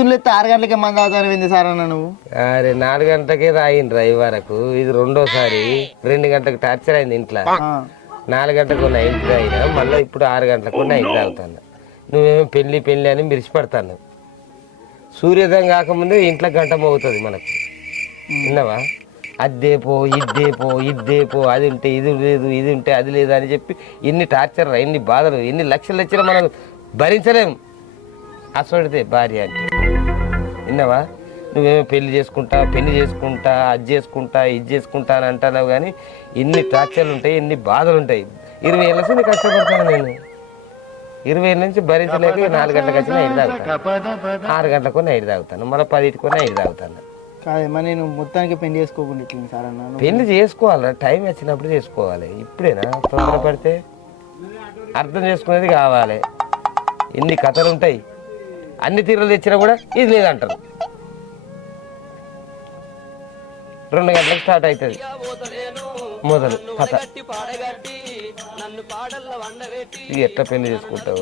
పొద్దున్న 6 గంటలకే మంది అవుతాను ఏంది సార్ అన్న నువ్వు? అరే 4 గంటలకే తాగిండ్రు రవి వరకు, ఇది రెండోసారి. 2 గంటలకు టార్చర్ అయింది ఇంట్లో. 4 గంటలకు నైట్ తాగినా, మళ్ళీ ఇప్పుడు 6 గంటలకు నైట్ తాగుతాను. నువ్వేమో పెళ్ళి అని మిరిసిపడతాను. సూర్యోదయం కాకముందే ఇంట్లో గంట మోగుతుంది మనకు. విన్నావా? అద్దేపో ఇద్దేపో అది ఉంటే ఇది లేదు, ఇది ఉంటే అది లేదు అని చెప్పి ఎన్ని టార్చర్, ఎన్ని బాధలు, ఎన్ని లక్షలు వచ్చినా మనం భరించలేము. అసోడితే భార్య అంటే. విన్నావా? నువ్వేమో పెళ్లి చేసుకుంటా అది చేసుకుంటా ఇది చేసుకుంటా అని అంటున్నావు, కానీ ఎన్ని టార్చర్లు ఉంటాయి, ఎన్ని బాధలు ఉంటాయి. 20 ఏళ్ళ నుంచి కష్టపడతాను నేను. 20 ఏళ్ళ నుంచి భరించలేక 4 గంటలకు వచ్చిన ఐదు తాగుతాను, 6 గంటలకు ఐదు తాగుతాను, మళ్ళీ 10కి ఐదు తాగుతాను. కాదేమో నేను మొత్తానికి పెళ్లి చేసుకోకుండా ఇట్లా సార్ అన్న. పెళ్లి చేసుకోవాలి, టైం వచ్చినప్పుడు చేసుకోవాలి. ఇప్పుడేనా తొందరపడితే? అర్థం చేసుకునేది కావాలి. ఎన్ని కథలు ఉంటాయి, అన్ని తీరులు తెచ్చినా కూడా ఇది లేదంటారు. 2 గంటలకు స్టార్ట్ అవుతుంది మొదలు కథ. ఎట్లా పెళ్లి చేసుకుంటావు?